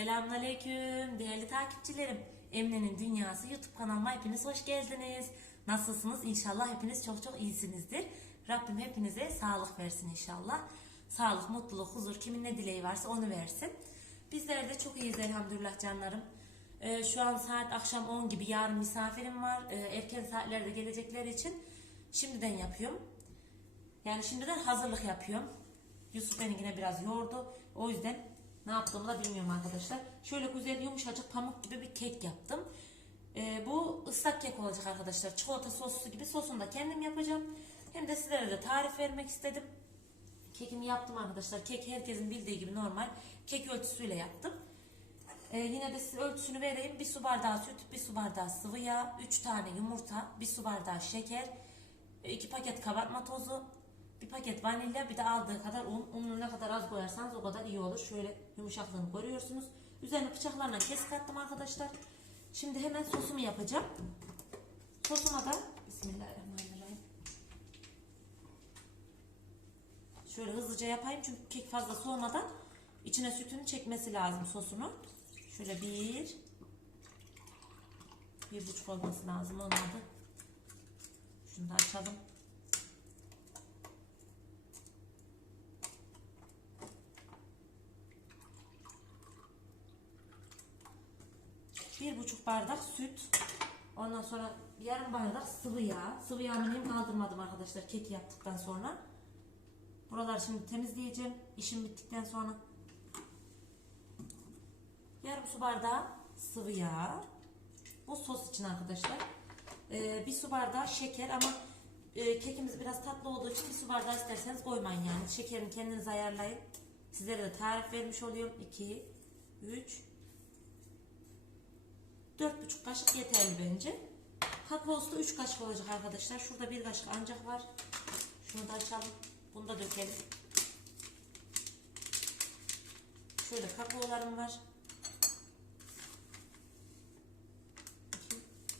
Selamünaleyküm değerli takipçilerim. Emre'nin Dünyası YouTube kanalıma hepiniz hoş geldiniz. Nasılsınız? İnşallah hepiniz çok çok iyisinizdir. Rabbim hepinize sağlık versin inşallah. Sağlık, mutluluk, huzur kimin ne dileği varsa onu versin. Bizler de çok iyiyiz elhamdülillah canlarım. Ee, şu an saat akşam 10 gibi yarın misafirim var. Ee, erken saatlerde gelecekleri için şimdiden yapıyorum. Yani şimdiden hazırlık yapıyorum. Yusuf beni yine biraz yordu. O yüzden ne yaptığımı da bilmiyorum arkadaşlar. Şöyle güzel yumuşacık pamuk gibi bir kek yaptım. Ee, bu ıslak kek olacak arkadaşlar. Çikolata soslu gibi sosunu da kendim yapacağım. Hem de sizlere de tarif vermek istedim. Kekimi yaptım arkadaşlar. Kek herkesin bildiği gibi normal. Kek ölçüsüyle yaptım. Ee, yine de size ölçüsünü vereyim. Bir su bardağı süt, bir su bardağı sıvı yağ, 3 tane yumurta, bir su bardağı şeker, 2 paket kabartma tozu, bir paket vanilya, bir de aldığı kadar un. Ununu ne kadar az koyarsanız o kadar iyi olur. Şöyle yumuşaklığını görüyorsunuz. Üzerine bıçaklarla kesik attım arkadaşlar. Şimdi hemen sosumu yapacağım. Sosuma da Bismillahirrahmanirrahim. Şöyle hızlıca yapayım çünkü kek fazla soğumadan içine sütünü çekmesi lazım sosunu. Şöyle bir bir buçuk olması lazım olmadı. Şunu da açalım. Bir buçuk bardak süt. Ondan sonra yarım bardak sıvı yağ. Sıvı yağını hem kaldırmadım arkadaşlar keki yaptıktan sonra. Buraları şimdi temizleyeceğim. İşim bittikten sonra. Yarım su bardağı sıvı yağ. Bu sos için arkadaşlar. Ee, bir su bardağı şeker ama e, kekimiz biraz tatlı olduğu için bir su bardağı isterseniz koymayın yani. Şekerini kendiniz ayarlayın. Sizlere de tarif vermiş oluyorum. 2, 3, Dört buçuk kaşık yeterli bence. Kakaosu da 3 kaşık olacak arkadaşlar. Şurada bir kaşık ancak var. Şunu da açalım. Bunu da dökelim. Şöyle kakaolarım var. 2,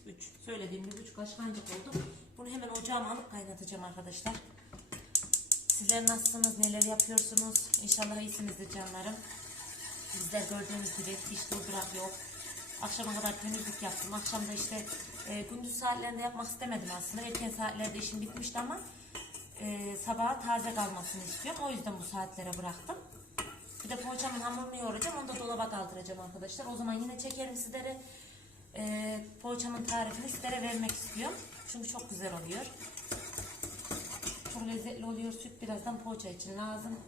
3. Söylediğim gibi 3 kaşık ancak oldu. Bunu hemen ocağıma alıp kaynatacağım arkadaşlar. Sizler nasılsınız? Neler yapıyorsunuz? İnşallah iyisinizdir canlarım. Bizler gördüğünüz gibi hiç durdurak yok. Akşama kadar temizlik yaptım. Akşam da işte e, gündüz saatlerinde yapmak istemedim aslında. Erken saatlerde işim bitmişti ama e, sabaha taze kalmasını istiyorum. O yüzden bu saatlere bıraktım. Bir de poğaçamın hamurunu yoğuracağım. Onu da dolaba kaldıracağım arkadaşlar. O zaman yine çekerim sizlere. E, poğaçamın tarifini sizlere vermek istiyorum. Çünkü çok güzel oluyor. Çok lezzetli oluyor. Süt birazdan poğaça için lazım.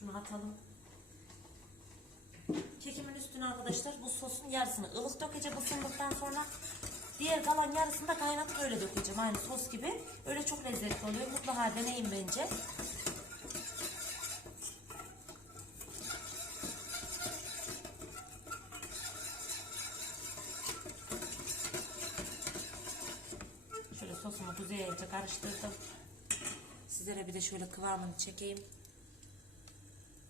Şunu atalım. Kekimin üstüne arkadaşlar bu sosun yarısını ılık dökeceğim ısındıktan sonra diğer kalan yarısını da kaynatıp öyle dökeceğim aynı sos gibi. Öyle çok lezzetli oluyor. Mutlaka deneyin bence. Şöyle sosumu güzelce karıştırdım. Sizlere bir de şöyle kıvamını çekeyim.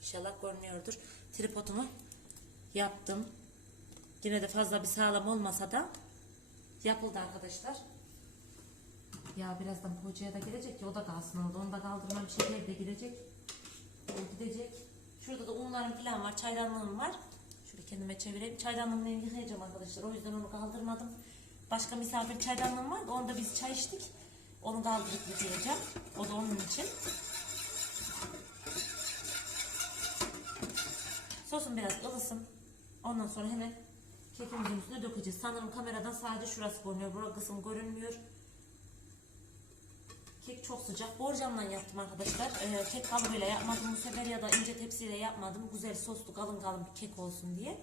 İnşallah görünüyordur. Tripodumu yaptım. Yine de fazla bir sağlam olmasa da yapıldı arkadaşlar. Ya birazdan poğaçaya da girecek ya o da kalsın orada. Onu da kaldırmam şeker de girecek. O gidecek. Şurada da unlarım falan var. Çaydanlığım var. Şöyle kendime çevireyim. Çaydanlığımı yıkayacağım arkadaşlar. O yüzden onu kaldırmadım. Başka misafir çaydanlığım vardı. Onda biz çay içtik. Onu kaldırıp yıkayacağım. O da onun için. Sosum biraz ılısın. Ondan sonra hemen kekimizin üstüne dökeceğiz. Sanırım kameradan sadece şurası görünüyor. Burası kısım görünmüyor. Kek çok sıcak. Borcamdan yaptım arkadaşlar. Ee, kek kalıbıyla yapmadım bu sefer ya da ince tepsiyle yapmadım. Güzel soslu kalın kalın bir kek olsun diye.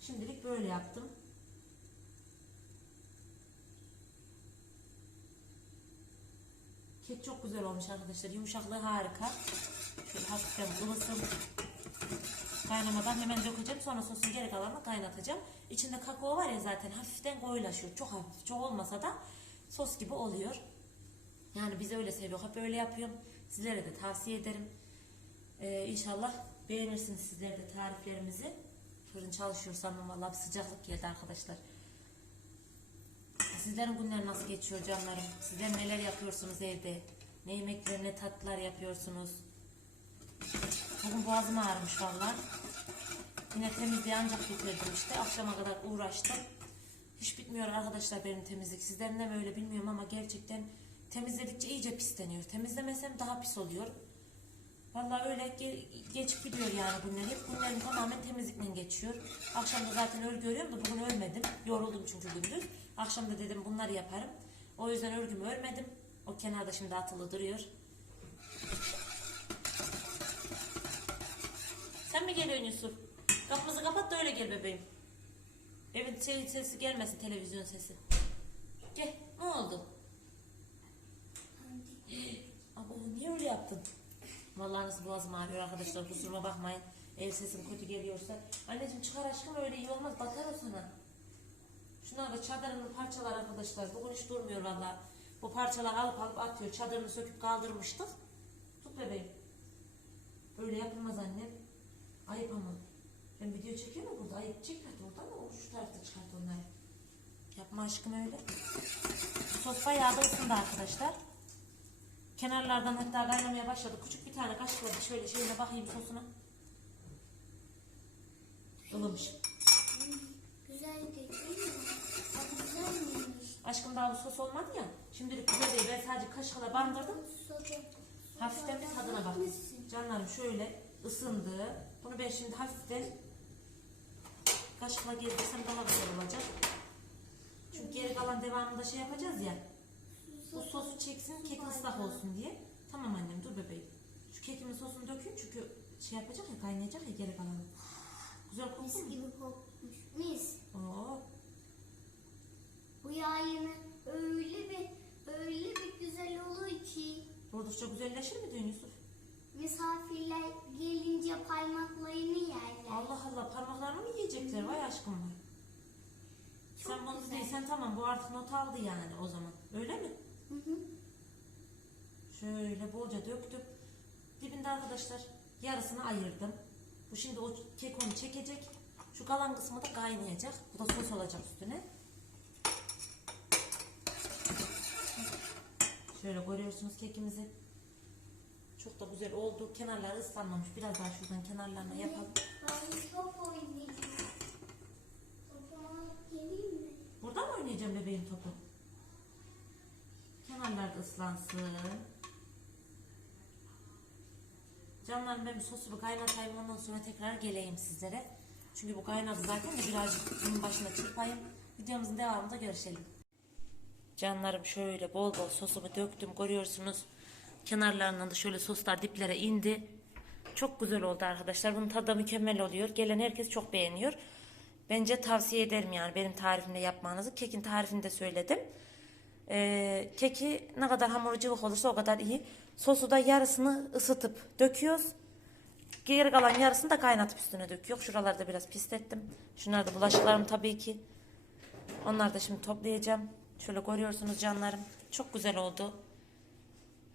Şimdilik böyle yaptım. Kek çok güzel olmuş arkadaşlar. Yumuşaklığı harika. Şöyle hafiften ılısın. Kaynamadan hemen dökeceğim. Sonra sosun geri kalanını kaynatacağım. İçinde kakao var ya zaten hafiften koyulaşıyor. Çok hafif. Çok olmasa da sos gibi oluyor. Yani biz öyle seviyoruz. Hep öyle yapıyorum. Sizlere de tavsiye ederim. Ee, inşallah beğenirsiniz sizler de tariflerimizi. Fırın çalışıyor sanırım. Vallahi bir sıcaklık geldi arkadaşlar. Sizlerin günler nasıl geçiyor canlarım? Sizler neler yapıyorsunuz evde? Ne yemekler, ne tatlılar yapıyorsunuz? Bugün boğazım ağrımış valla. Yine temizliği ancak bitirdim işte. Akşama kadar uğraştım. Hiç bitmiyor arkadaşlar benim temizlik. Sizlerin de mi öyle bilmiyorum ama gerçekten temizledikçe iyice pisleniyor. Temizlemesem daha pis oluyor. Vallahi öyle ge- geçip gidiyor yani bunlar. Hep günlerim tamamen temizlikle geçiyor. Akşam da zaten örgü örüyorum da bugün örmedim. Yoruldum çünkü gündüz. Akşam da dedim bunları yaparım. O yüzden örgümü örmedim. O kenarda şimdi atılı duruyor. Sen mi geliyorsun Yusuf? Kapımızı kapat da öyle gel bebeğim. Evin şey sesi gelmesin televizyon sesi. Gel ne oldu? Abo niye öyle yaptın? Vallahi nasıl boğazım ağrıyor arkadaşlar kusuruma bakmayın. Ev sesim kötü geliyorsa. Anneciğim çıkar aşkım öyle iyi olmaz batar o sana. Şunlar da çadırının parçalar arkadaşlar. Bugün hiç durmuyor valla. Bu parçalar alıp alıp atıyor. Çadırını söküp kaldırmıştık. Tut bebeğim. Böyle yapılmaz annem. Ayıp ama. Ben video çekiyorum burada. Ayıp çek hadi oradan da o şu tarafta çıkart onları. Yapma aşkım öyle. Sos bayağı da ısındı arkadaşlar. Kenarlardan hatta kaynamaya başladı. Küçük bir tane kaşıkla şöyle şeyine bakayım sosuna. Ilımış. Güzel değil? Aşkım daha bu sos olmadı ya. Şimdilik güzel değil. Ben sadece kaşıkla bandırdım. Hafiften bir tadına bak. Canlarım şöyle ısındı. Bunu ben şimdi hafiften kaşıkla gezdirsem daha güzel olacak. Çünkü geri kalan devamında şey yapacağız ya. Bu sosu çeksin kek ıslak olsun diye. Tamam annem dur bebeğim. Şu kekimin sosunu dökün çünkü şey yapacak ya kaynayacak ya geri kalanı. Güzel koktu Mis mu? gibi kokmuş. Mis. Oo. Bu yayını öyle bir öyle bir güzel olur ki Vurdukça güzelleşir mi diyorsun Yusuf? Misafirler gelince parmaklarını yerler. Allah Allah parmaklarını mı yiyecekler? Vay aşkım var. Çok Sen bunu güzel. değilsen tamam bu artık not aldı yani o zaman. Öyle mi? Hı hı. Şöyle bolca döktüm. Dibinde arkadaşlar yarısını ayırdım. Bu şimdi o kek onu çekecek. Şu kalan kısmı da kaynayacak. Bu da sos olacak üstüne. Şöyle görüyorsunuz kekimizi. Çok da güzel oldu. Kenarları ıslanmamış. Biraz daha şuradan kenarlarına yapalım. Ben top oynayacağım. Topu alıp geleyim mi? Burada mı oynayacağım bebeğim topu? Kenarlar ıslansın. Canlarım ben bir sosu kaynatayım ondan sonra tekrar geleyim sizlere. Çünkü bu kaynadı zaten de birazcık bunun başına çırpayım. Videomuzun devamında görüşelim. Canlarım şöyle bol bol sosumu döktüm görüyorsunuz. Kenarlarından da şöyle soslar diplere indi. Çok güzel oldu arkadaşlar. Bunun tadı mükemmel oluyor. Gelen herkes çok beğeniyor. Bence tavsiye ederim yani benim tarifimde yapmanızı. Kekin tarifini de söyledim. Ee, keki ne kadar hamuru cıvık olursa o kadar iyi. Sosu da yarısını ısıtıp döküyoruz. Geri kalan yarısını da kaynatıp üstüne döküyor. Şuraları da biraz pislettim. Şunlar da bulaşıklarım tabii ki. Onları da şimdi toplayacağım. Şöyle görüyorsunuz canlarım. Çok güzel oldu.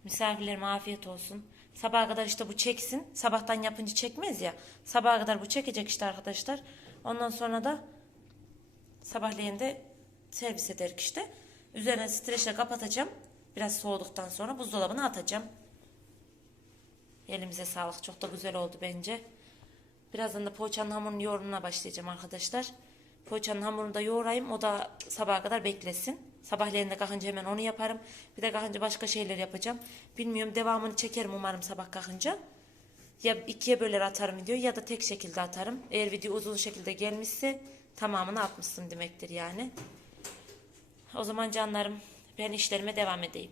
Misafirlerime afiyet olsun. Sabaha kadar işte bu çeksin. Sabahtan yapınca çekmez ya. Sabaha kadar bu çekecek işte arkadaşlar. Ondan sonra da sabahleyin de servis ederik işte. Üzerine streçle kapatacağım. Biraz soğuduktan sonra buzdolabına atacağım. Elimize sağlık. Çok da güzel oldu bence. Birazdan da poğaçanın hamurunu yoğurmaya başlayacağım arkadaşlar. Poğaçanın hamurunu da yoğurayım. O da sabaha kadar beklesin. Sabahleyin de kalkınca hemen onu yaparım. Bir de kalkınca başka şeyler yapacağım. Bilmiyorum devamını çekerim umarım sabah kalkınca. Ya ikiye böler atarım video ya da tek şekilde atarım. Eğer video uzun şekilde gelmişse tamamını atmışsın demektir yani. O zaman canlarım ben işlerime devam edeyim.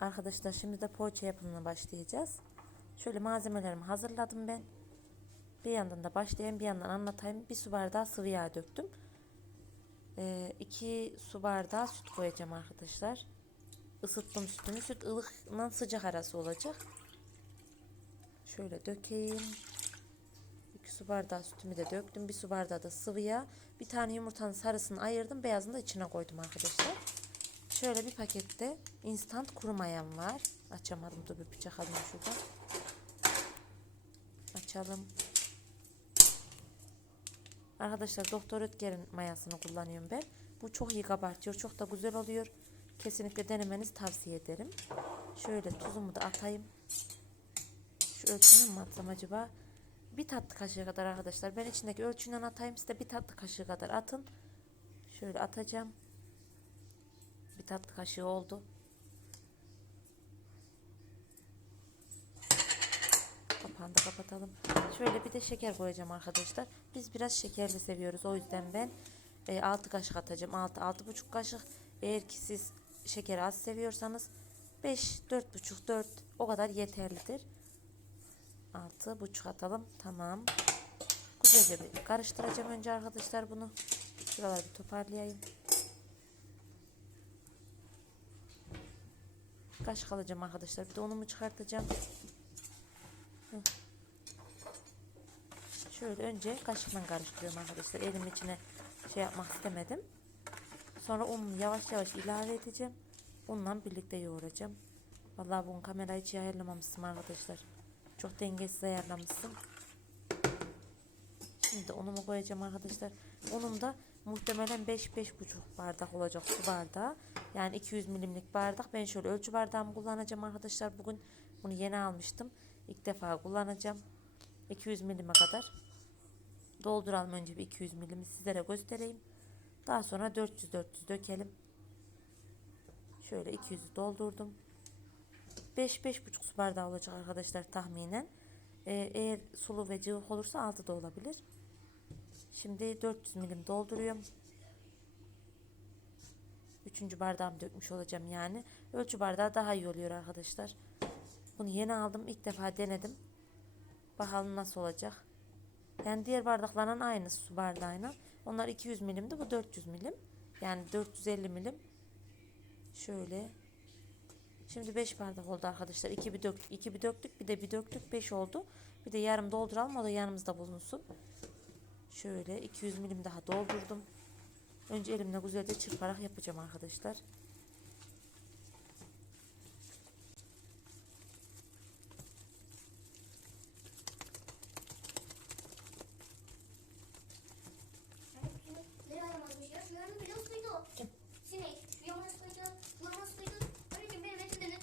Arkadaşlar şimdi de poğaça yapımına başlayacağız. Şöyle malzemelerimi hazırladım ben. Bir yandan da başlayayım bir yandan anlatayım. Bir su bardağı sıvı yağ döktüm. Ee, iki su bardağı süt koyacağım arkadaşlar. Isıttım sütümü. Süt ılıkla sıcak arası olacak. Şöyle dökeyim. İki su bardağı sütümü de döktüm. Bir su bardağı da sıvı yağ. Bir tane yumurtanın sarısını ayırdım. Beyazını da içine koydum arkadaşlar. Şöyle bir pakette instant kuru mayam var. Açamadım. Dur bir bıçak alayım şurada. Açalım. Arkadaşlar Doktor Ötker'in mayasını kullanıyorum ben. Bu çok iyi kabartıyor. Çok da güzel oluyor. Kesinlikle denemenizi tavsiye ederim. Şöyle tuzumu da atayım. Şu ölçünü mü atsam acaba? bir tatlı kaşığı kadar arkadaşlar. Ben içindeki ölçünden atayım siz de bir tatlı kaşığı kadar atın. Şöyle atacağım. Bir tatlı kaşığı oldu. Kapağını kapatalım. Şöyle bir de şeker koyacağım arkadaşlar. Biz biraz şekerli seviyoruz. O yüzden ben 6 kaşık atacağım. 6 6,5 kaşık. Eğer ki siz şekeri az seviyorsanız 5 4,5 4 o kadar yeterlidir. 6,5 atalım. Tamam. Güzelce bir karıştıracağım önce arkadaşlar bunu. Şuraları bir toparlayayım. Kaşık alacağım arkadaşlar. Bir de unumu çıkartacağım. Şöyle önce kaşıkla karıştırıyorum arkadaşlar. Elim içine şey yapmak istemedim. Sonra unu yavaş yavaş ilave edeceğim. Unla birlikte yoğuracağım. Vallahi bunu kamerayı hiç ayarlamamışsın arkadaşlar. Çok dengesiz ayarlamışsın. Şimdi unumu koyacağım arkadaşlar. Unum da muhtemelen 5-5,5 bardak olacak su bardağı. Yani 200 milimlik bardak. Ben şöyle ölçü bardağımı kullanacağım arkadaşlar. Bugün bunu yeni almıştım. İlk defa kullanacağım. 200 milime kadar. Dolduralım önce bir 200 milimi sizlere göstereyim. Daha sonra 400-400 dökelim. Şöyle 200'ü doldurdum. 5-5,5 su bardağı olacak arkadaşlar tahminen. Ee, eğer sulu ve cıvık olursa 6 da olabilir. Şimdi 400 milim dolduruyorum. Üçüncü bardağımı dökmüş olacağım yani. Ölçü bardağı daha iyi oluyor arkadaşlar. Bunu yeni aldım. ilk defa denedim. Bakalım nasıl olacak. Yani diğer bardakların aynı su bardağıyla. Onlar 200 milimdi. Bu 400 milim. Yani 450 milim. Şöyle. Şimdi 5 bardak oldu arkadaşlar. 2 bir döktük. 2 bir döktük. Bir de bir döktük. 5 oldu. Bir de yarım dolduralım. O da yanımızda bulunsun. Şöyle 200 milim daha doldurdum. Önce elimle güzelce çırparak yapacağım arkadaşlar. Ne aramazmış ya? Şunların bile suydu. Sinek, yamaç suydu, sulama suydu. Anneciğim benim etimde ne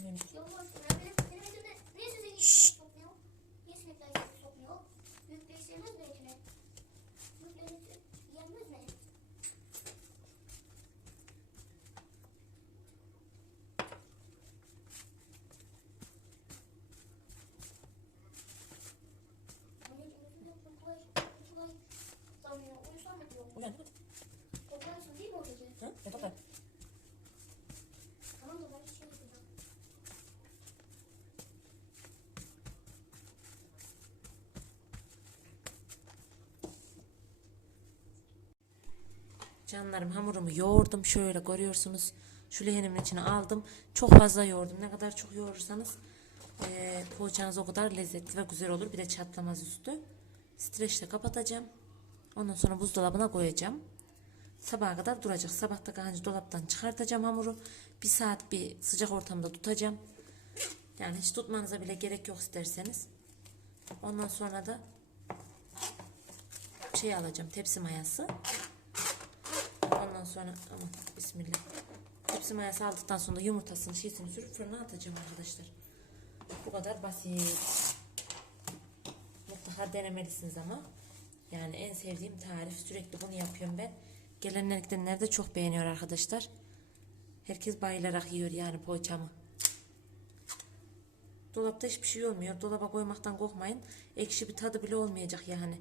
tatlılık var. Yavaş ya benim, benim etimde niye sizin içine sokmuyor? Niye sinekler içine sokmuyor? Büyükleri sevmez mi etini? Büyüklerin eti yenmez mi? Anneciğim etimde çok kolay, çok kolay sanmıyor. Uyusam mı diyor? Uyan hadi. Toplarsın değil mi o gece? Ha? Yat bakalım. Tamam da ben şey yapacağım. Canlarım hamurumu yoğurdum. Şöyle görüyorsunuz. Şu leğenimin içine aldım. Çok fazla yoğurdum. Ne kadar çok yoğurursanız eee poğaçanız o kadar lezzetli ve güzel olur. Bir de çatlamaz üstü. Streçle kapatacağım. Ondan sonra buzdolabına koyacağım. Sabaha kadar duracak. Sabah da kanca dolaptan çıkartacağım hamuru. Bir saat bir sıcak ortamda tutacağım. Yani hiç tutmanıza bile gerek yok isterseniz. Ondan sonra da şey alacağım. Tepsi mayası. Sonra aman bismillah. Tepsi mayası aldıktan sonra yumurtasını şişini sürüp fırına atacağım arkadaşlar. Bu kadar basit. Mutlaka denemelisiniz ama. Yani en sevdiğim tarif. Sürekli bunu yapıyorum ben. Gelenler de çok beğeniyor arkadaşlar. Herkes bayılarak yiyor yani poğaçamı. Dolapta hiçbir şey olmuyor. Dolaba koymaktan korkmayın. Ekşi bir tadı bile olmayacak yani.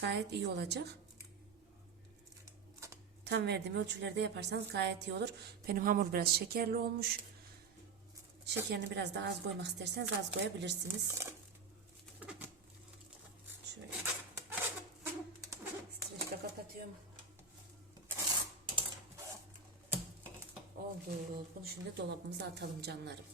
Gayet iyi olacak. Tam verdiğim ölçülerde yaparsanız gayet iyi olur. Benim hamur biraz şekerli olmuş. Şekerini biraz daha az koymak isterseniz az koyabilirsiniz. Şöyle. Streçle kapatıyorum. Oldu. Bunu şimdi dolabımıza atalım canlarım.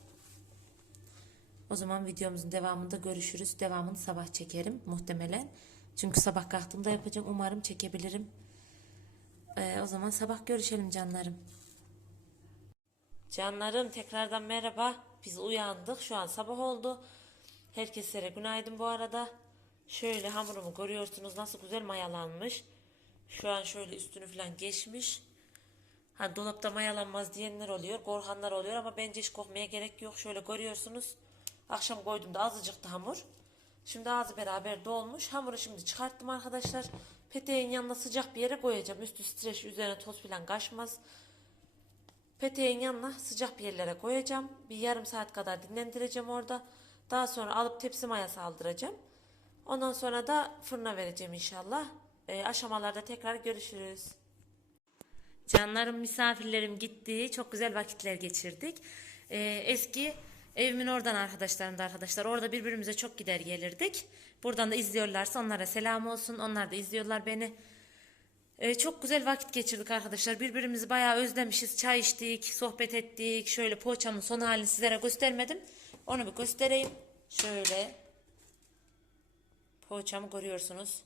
O zaman videomuzun devamında görüşürüz. Devamını sabah çekerim muhtemelen. Çünkü sabah kalktığımda yapacağım. Umarım çekebilirim. Ee, o zaman sabah görüşelim canlarım. Canlarım tekrardan merhaba. Biz uyandık. Şu an sabah oldu. Herkese günaydın bu arada. Şöyle hamurumu görüyorsunuz nasıl güzel mayalanmış. Şu an şöyle üstünü falan geçmiş. Ha dolapta mayalanmaz diyenler oluyor, korkanlar oluyor ama bence hiç korkmaya gerek yok. Şöyle görüyorsunuz. Akşam koyduğumda azıcıktı hamur. Şimdi ağzı beraber dolmuş. Hamuru şimdi çıkarttım arkadaşlar. Peteğin yanına sıcak bir yere koyacağım. Üstü streç üzerine toz falan kaçmaz. Peteğin yanına sıcak bir yerlere koyacağım. Bir yarım saat kadar dinlendireceğim orada. Daha sonra alıp tepsi mayası aldıracağım. Ondan sonra da fırına vereceğim inşallah. Ee, aşamalarda tekrar görüşürüz. Canlarım misafirlerim gitti. Çok güzel vakitler geçirdik. Ee, eski evimin oradan arkadaşlarım da arkadaşlar. Orada birbirimize çok gider gelirdik. Buradan da izliyorlarsa onlara selam olsun. Onlar da izliyorlar beni. Ee, çok güzel vakit geçirdik arkadaşlar. Birbirimizi bayağı özlemişiz. Çay içtik, sohbet ettik. Şöyle poğaçamın son halini sizlere göstermedim. Onu bir göstereyim. Şöyle. Poğaçamı görüyorsunuz.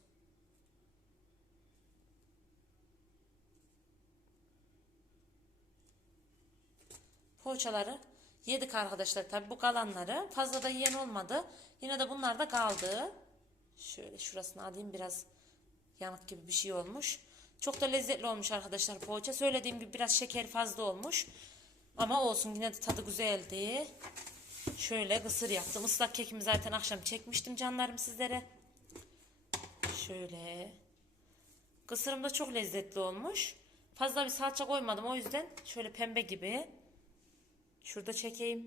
Poğaçaları yedik arkadaşlar. Tabi bu kalanları fazla da yiyen olmadı. Yine de bunlar da kaldı. Şöyle şurasını alayım biraz yanık gibi bir şey olmuş. Çok da lezzetli olmuş arkadaşlar poğaça. Söylediğim gibi biraz şeker fazla olmuş. Ama olsun yine de tadı güzeldi. Şöyle kısır yaptım. Islak kekimi zaten akşam çekmiştim canlarım sizlere. Şöyle. Kısırım da çok lezzetli olmuş. Fazla bir salça koymadım o yüzden şöyle pembe gibi. Şurada çekeyim.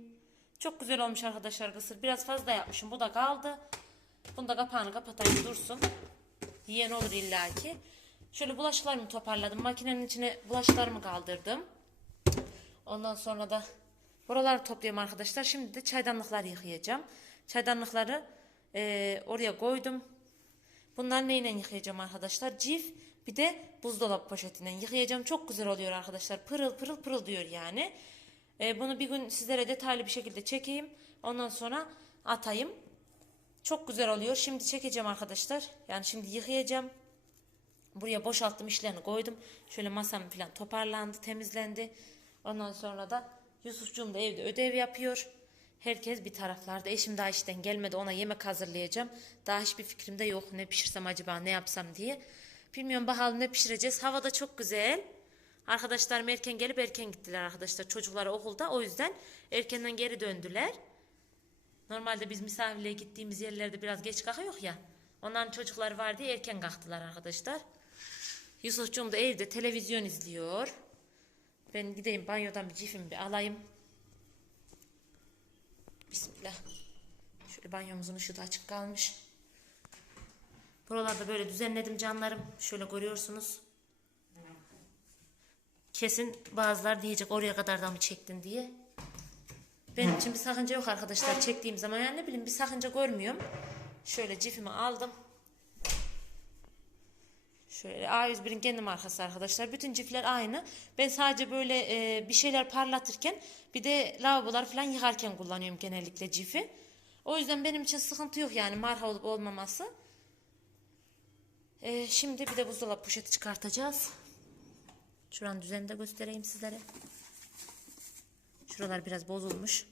Çok güzel olmuş arkadaşlar kısır. Biraz fazla yapmışım. Bu da kaldı. Bunu da kapağını kapatayım dursun. Yiyen olur illaki. Şöyle bulaşıklarımı toparladım. Makinenin içine bulaşıklarımı kaldırdım. Ondan sonra da buraları topluyorum arkadaşlar. Şimdi de çaydanlıkları yıkayacağım. Çaydanlıkları eee, oraya koydum. Bunlar neyle yıkayacağım arkadaşlar? Cif bir de buzdolabı poşetinden yıkayacağım. Çok güzel oluyor arkadaşlar. Pırıl pırıl pırıl diyor yani. Ee, bunu bir gün sizlere detaylı bir şekilde çekeyim. Ondan sonra atayım. Çok güzel oluyor. Şimdi çekeceğim arkadaşlar. Yani şimdi yıkayacağım. Buraya boşalttım işlerini koydum. Şöyle masam falan toparlandı, temizlendi. Ondan sonra da Yusufcuğum da evde ödev yapıyor. Herkes bir taraflarda. Eşim daha işten gelmedi. Ona yemek hazırlayacağım. Daha hiçbir fikrim de yok. Ne pişirsem acaba ne yapsam diye. Bilmiyorum bakalım ne pişireceğiz. Hava da çok güzel. Arkadaşlarım erken gelip erken gittiler arkadaşlar. Çocukları okulda. O yüzden erkenden geri döndüler. Normalde biz misafirliğe gittiğimiz yerlerde biraz geç kalkıyor ya. Onların çocukları var diye erken kalktılar arkadaşlar. Yusufcuğum da evde televizyon izliyor. Ben gideyim banyodan bir cifimi bir alayım. Bismillah. Şöyle banyomuzun ışığı da açık kalmış. Buralarda böyle düzenledim canlarım. Şöyle görüyorsunuz. Kesin bazılar diyecek oraya kadar da mı çektin diye. Benim için bir sakınca yok arkadaşlar çektiğim zaman yani ne bileyim bir sakınca görmüyorum. Şöyle cifimi aldım. Şöyle A101'in kendi markası arkadaşlar. Bütün cifler aynı. Ben sadece böyle e, bir şeyler parlatırken bir de lavabolar falan yıkarken kullanıyorum genellikle cifi. O yüzden benim için sıkıntı yok yani marka olup olmaması. E, şimdi bir de buzdolabı poşeti çıkartacağız. Şuranın düzenini de göstereyim sizlere. Şuralar biraz bozulmuş.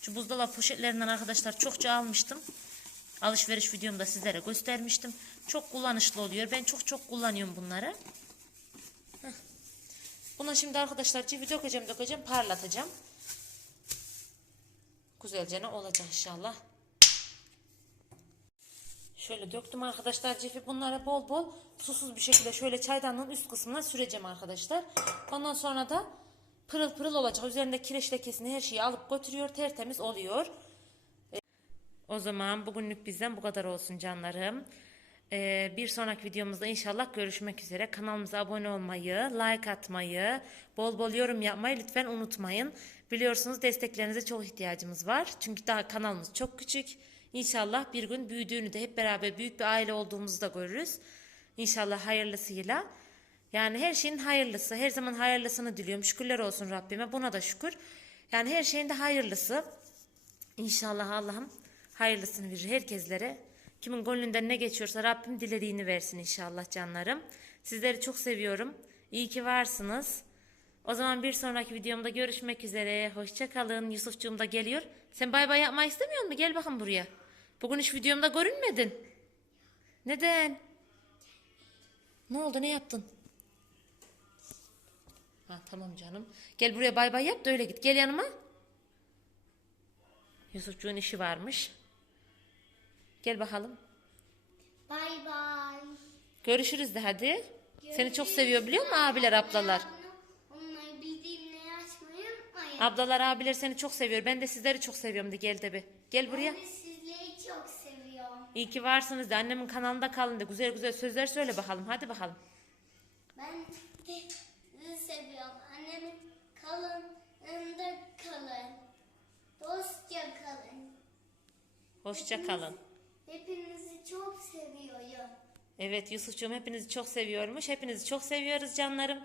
Şu buzdolabı poşetlerinden arkadaşlar çokça almıştım. Alışveriş videomda sizlere göstermiştim. Çok kullanışlı oluyor. Ben çok çok kullanıyorum bunları. Buna şimdi arkadaşlar civi dökeceğim dökeceğim parlatacağım. Güzelce ne olacak inşallah. Şöyle döktüm arkadaşlar cifi. Bunları bol bol susuz bir şekilde şöyle çaydanlığın üst kısmına süreceğim arkadaşlar. Ondan sonra da pırıl pırıl olacak. Üzerinde kireç lekesini her şeyi alıp götürüyor. Tertemiz oluyor. O zaman bugünlük bizden bu kadar olsun canlarım. Ee, bir sonraki videomuzda inşallah görüşmek üzere. Kanalımıza abone olmayı, like atmayı, bol bol yorum yapmayı lütfen unutmayın. Biliyorsunuz desteklerinize çok ihtiyacımız var. Çünkü daha kanalımız çok küçük. İnşallah bir gün büyüdüğünü de hep beraber büyük bir aile olduğumuzu da görürüz. İnşallah hayırlısıyla. Yani her şeyin hayırlısı. Her zaman hayırlısını diliyorum. Şükürler olsun Rabbime. Buna da şükür. Yani her şeyin de hayırlısı. İnşallah Allah'ım hayırlısını verir herkeslere. Kimin gönlünden ne geçiyorsa Rabbim dilediğini versin inşallah canlarım. Sizleri çok seviyorum. İyi ki varsınız. O zaman bir sonraki videomda görüşmek üzere. Hoşça kalın. Yusufcuğum da geliyor. Sen bay bay yapmayı istemiyor musun? Gel bakın buraya. Bugün hiç videomda görünmedin. Neden? Ne oldu? Ne yaptın? Ha tamam canım. Gel buraya bay bay yap da öyle git. Gel yanıma. Yusufcuğun işi varmış. Gel bakalım. Bay bay. Görüşürüz de hadi. Seni çok seviyor biliyor musun abiler ablalar? Onları bildiğimle açmayı unutmayın. Ablalar abiler seni çok seviyor. Ben de sizleri çok seviyorum de gel de bir. Gel buraya. Ben de sizleri çok seviyorum. İyi ki varsınız de annemin kanalında kalın de güzel güzel sözler söyle bakalım. Hadi bakalım. Ben sizi seviyorum. Annemin kalın, önünde kalın. Dostça kalın. Hoşça kalın. Hepinizi çok seviyorum. Evet Yusufcuğum hepinizi çok seviyormuş. Hepinizi çok seviyoruz canlarım.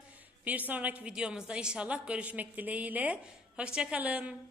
Bir sonraki videomuzda inşallah görüşmek dileğiyle. Hoşça kalın.